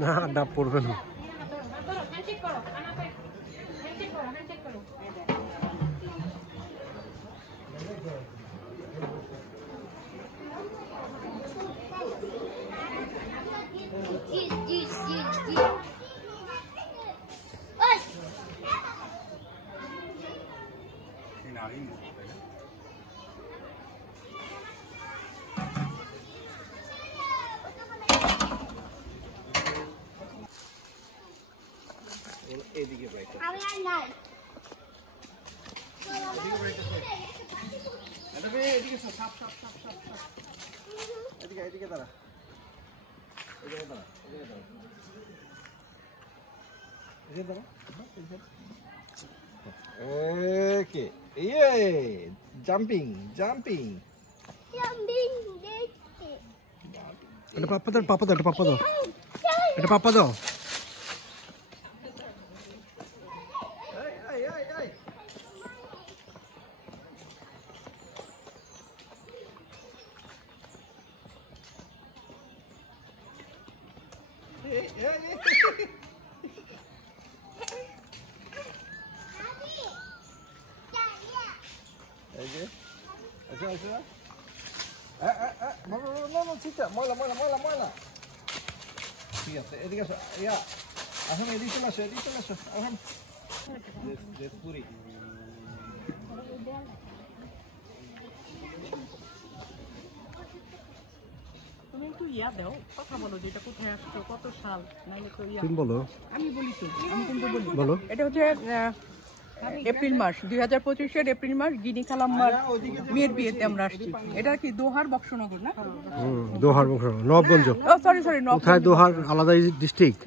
না ডাব পড়বে না। এদিকে বাইক আমি আর নাই এদিকে সাপ সাপ সাপ সাপ এদিকে এদিকে দাঁড়া এদিকে দাঁড়া এদিকে দাঁড়া এদিকে দাঁড়া ওকে ইয়ে জাম্পিং জাম্পিং জাম্পিং দেখতে এটা পাপা দাও, পাপা দাও, এটা পাপা দাও, এটা পাপা দাও। আচ্ছা আচ্ছা না ঠিক আছে ময়লা ময়লা ময়লা ময়লা ঠিক আছে এদিকে আসো ইয়া এখন এদিকে চলে আসো এদিকে চলে আসো এখন পুরি তুমি একটু ইয়া দাও, কথা বলো যে এটা কোথায় আসছো, কত সাল, নাইলে তো ইয়া। তুমি বলো। আমি বলি তো, আমি কিন্তু বলি। বলো। এটা হচ্ছে এপ্রিল মাস, 2025-এর এপ্রিল মাস, গিনি খালাম্মার মেয়ের বিয়েতে আমরা আসছি। এটা কি দোহার বক্সনগর না? দোহার নবগঞ্জ। ও সরি সরি, কোথায় দোহার? আলাদা ডিস্ট্রিক্ট।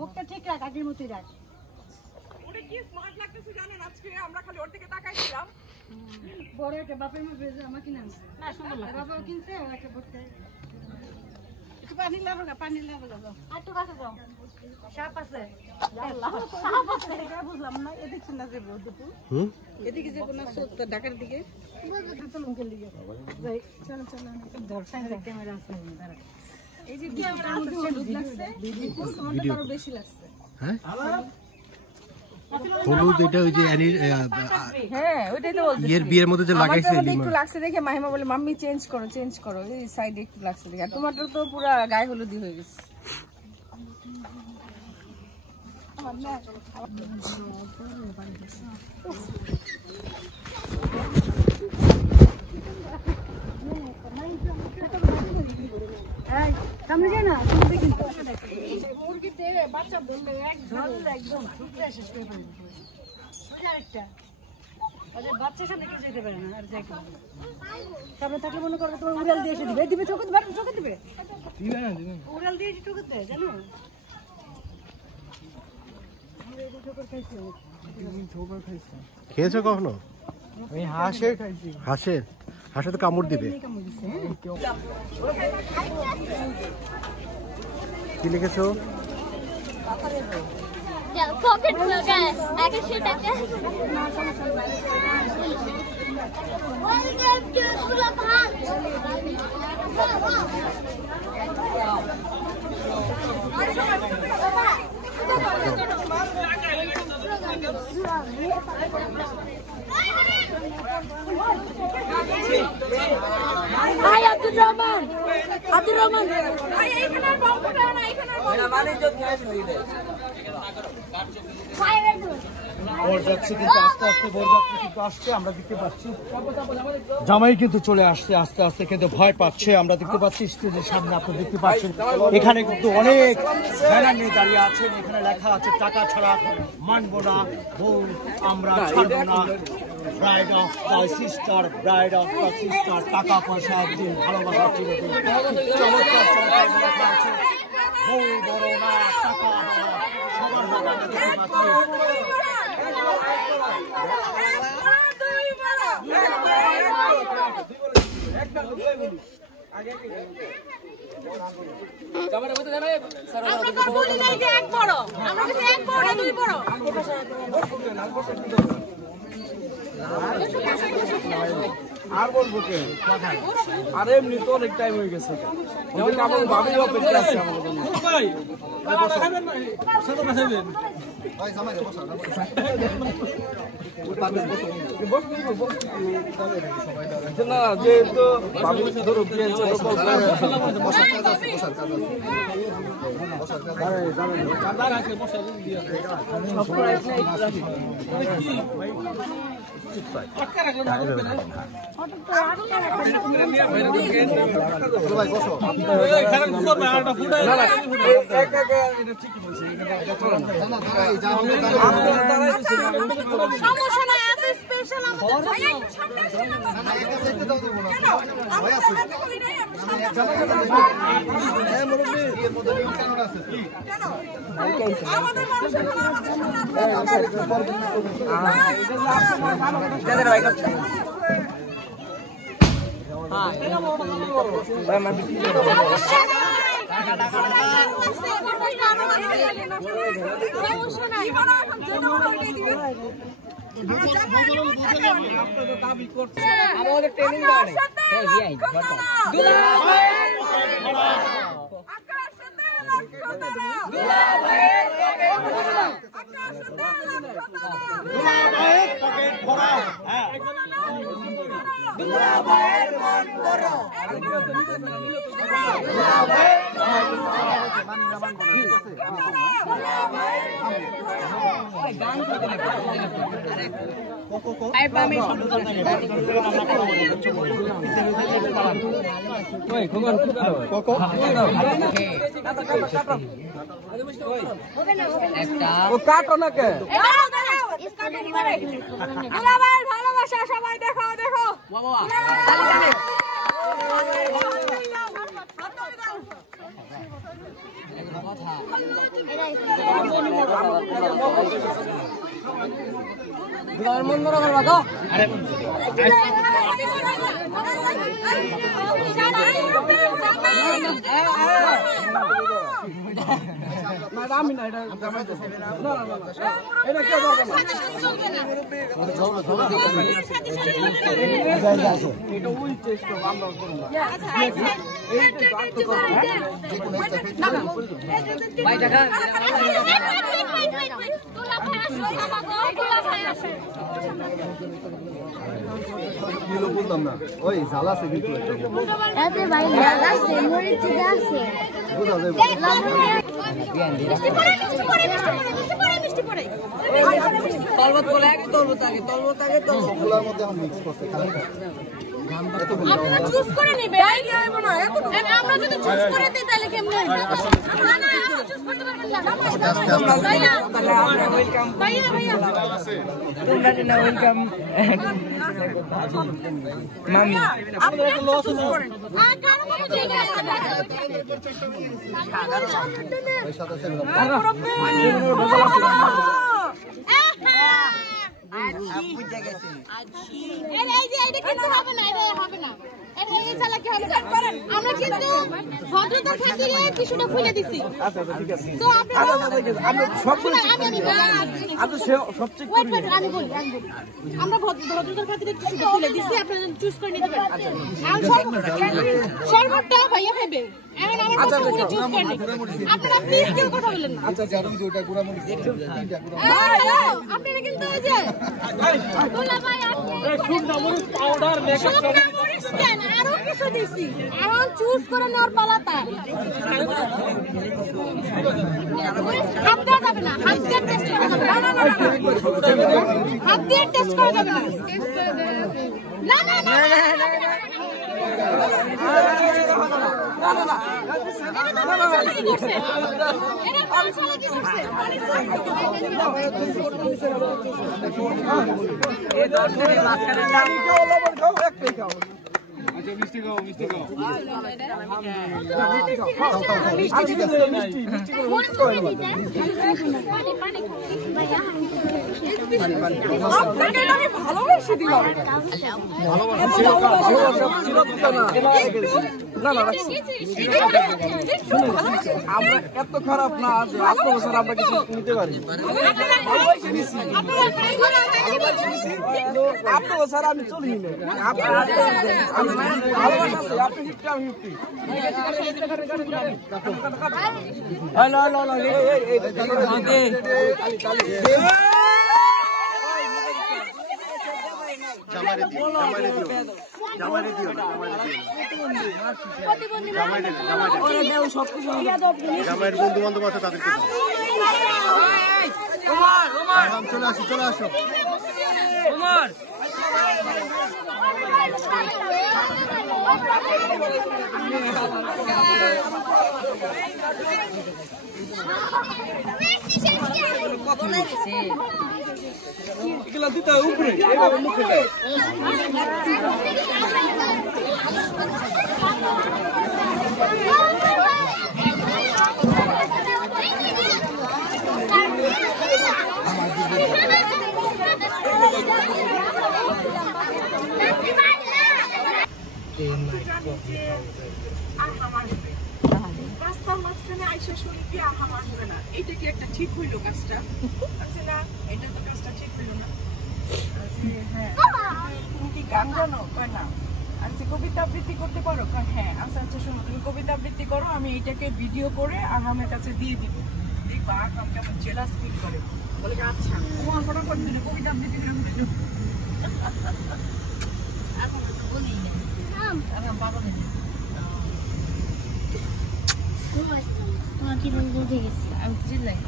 মুখটা ঠিক রাখ, আগের মতোই রাখ। ওটা কি স্মার্ট লাগতেছে জানেন, আজকে আমরা খালি ওর দিকে তাকাইছিলাম। বড় একটা বাপের মা ভেজে আমাকে নামছে না, সুন্দর লাগে। বাবাও কিনছে একটা বসতে। একটু পানি লাগাও না, পানি লাগাও যাও। আর একটু কাছে যাও। সাপ আছে। সাপ আছে, এটা বুঝলাম না। এদিকে না যাবো দুটো। এদিকে যাবো না, সত্য ঢাকার দিকে। চলো মুখের দিকে যাই। চলো চলো, দর্শন ক্যামেরা আছে দাঁড়া। এই যে ক্যামেরা আছে, হলুদ লাগছে। ভিডিও আরো বেশি লাগছে। হ্যাঁ হলুদ, এটা ওই যে হ্যাঁ ওইটাই তো বলছি। এর বিয়ের মধ্যে যে লাগাইছে একটু লাগছে দেখে মাহিমা বলে মাম্মি চেঞ্জ করো, এই সাইডে একটু লাগছে দেখে। আর টমেটো তো পুরো গায়ে হলুদি হয়ে গেছে। মুরগিতে বাচ্চা বললে একদম শেষ করে ফেলবে। বাচ্চার সামনে কেউ যেতে পারে না। আর দেখো সামনে থাকলে মনে করবে তোমার উড়াল দিয়ে এসে দিবে, দিবে চোখে দিবে, চোখে দিবে, উড়াল দিয়ে চোখে দেয় জানো। খেয়েছো কখনো? আমি হাঁসের খাইছি। হাঁসের? হাঁসে তো কামড় দিবে। কি লিখেছো? পকেট লাগা 100 টাকা। ওয়েলকাম টু সুলাভান। হাই আব্দুর রহমান, আব্দুর রহমান। এইখানে বলবো না, এইখানে বলবো না। মানে যত খাইছ লই দে। বরযাত্রী কিন্তু আস্তে আস্তে বরযাত্রী কিন্তু আসছে, আমরা দেখতে পাচ্ছি। জামাই কিন্তু চলে আসছে আস্তে আস্তে, কিন্তু ভয় পাচ্ছে। আমরা দেখতে পাচ্ছি স্টেজের সামনে, আপনি দেখতে পাচ্ছেন এখানে কিন্তু অনেক ব্যানার নিয়ে দাঁড়িয়ে আছেন। এখানে লেখা আছে টাকা ছাড়া মানবো না, বউ আমরা ছাড়বো না, bride of the sister, bride of the sister, টাকা পয়সা একদিন, ভালোবাসা চিরদিন। চমৎকার চমৎকার লেখা আছে, বউ বড় না, টাকা বড়, সবার হাতে আমরা দেখতে পাচ্ছি। আর বলবো কে, আর এমনি তো অনেক টাইম হয়ে গেছে। আমার ভাবি অপেক্ষা আছে আমার জন্য। না যেহেতু ভাবি ধরো আমাদের ট্রেনিং বাড়ে কাটো না কে ভালোবাসা সবাই দেখো দেখো মন মরা করবা তো আমি না এটা এটা কেউ দরকার না এটা ওই চেষ্টা আমরা করব ভাই টাকা বুঝলাম না, ওই ঝাল আছে কিন্তু এতে ভাই লাগাছে মরিচ আছে বুঝা যাবে। তলবত বলে আগে তলবত আগে সবগুলোর মধ্যে আমি মিক্স করতে খালি আপনারা চুজ করে নেবে আমরা যদি চুজ করে দিই তাহলে কেমনে হবে না না চুজ করতে পারবেন না ভাইয়া ওয়েলকাম ভাইয়া ভাইয়া তোমরা না ওয়েলকাম মামি আপনারা লস করেন আর কারো কোনো জায়গা ওই সাথে সাথে আমরা কিন্তু ভদ্রতা খাতিরে কিছুটা খুলে দিচ্ছি। তো আমরা ভদ্রতার খাতিরে কিছুটা খুলে দিচ্ছি, আপনারা চুজ করে নিতে পারেন। শরবতটা ভাইয়া খাবে, এখন আমার কথা চুজ করে নিন। আপনারা প্লিজ কেউ কথা বলেন না। আচ্ছা জানুন যে ওটা গুড়া মরিচ তিনটা গুড়া আপনারা কিন্তু এই যে গোলা ভাই আপনি শুকনা মরিচ পাউডার মেকআপ কেন আরো কিছু দিছি এখন চুজ করে নেওয়ার পালা তার হাত দেওয়া যাবে না হাত দিয়ে টেস্ট করা যাবে না হাত দিয়ে টেস্ট করা যাবে না না না ভালোবেসে দিলাম আমরা এত খারাপ না যে আপনার বছর আমরা কিছু নিতে পারি আপনার বছর আমি চলি জামাইয়ের বন্ধু বান্ধব আছে তাদেরকে চলে আসো চলে আসো এগুলা দিতে উপরে মুখে রাস্তার মাঝখানে আইসা শুনি কি আহা মারবে না, এটা কি একটা ঠিক হইলো কাজটা? না, এটা তো কাজটা ঠিক হইলো না। হ্যাঁ, তুমি কি গান জানো? কয় না। আচ্ছা, কবিতা আবৃত্তি করতে পারো? কয় হ্যাঁ। আচ্ছা আচ্ছা, শোনো, তুমি কবিতা আবৃত্তি করো, আমি এটাকে ভিডিও করে আহামের কাছে দিয়ে দিব, দেখবা আহাম কেমন জেলাস ফিল করে। বলে আচ্ছা, তোমার ফটাফট দিলে কবিতা আবৃত্তি করে ভিডিও। এখন তো বলি না, আহাম বাবা নেই। তোমার কি রোগ উঠে গেছে আমি চিল্লাই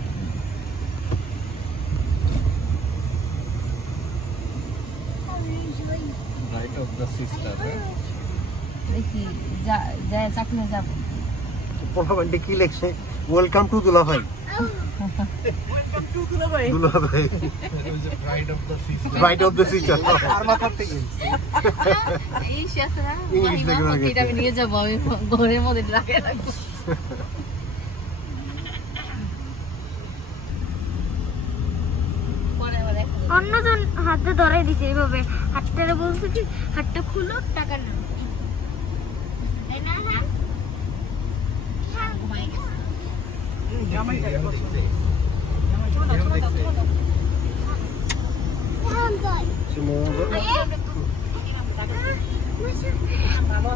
রাইট অফ দ্য সিস্টার দেখি যায় চাকরি যাব। পোলাপান্ডে কি লেখছে? ওয়েলকাম টু দুলাভাই। দুলাভাই রাইট অফ দ্য সিস্টার আর মাথার থেকে এই শেষ না ইংলিশ দেখে এটা আমি নিয়ে যাব, আমি ঘরের মধ্যে রাখে রাখবো। অন্যজন হাতে ধরে দিছে এইভাবে, হাতটা বলছে কি হাতটা খুলো টাকা নাও। ভালো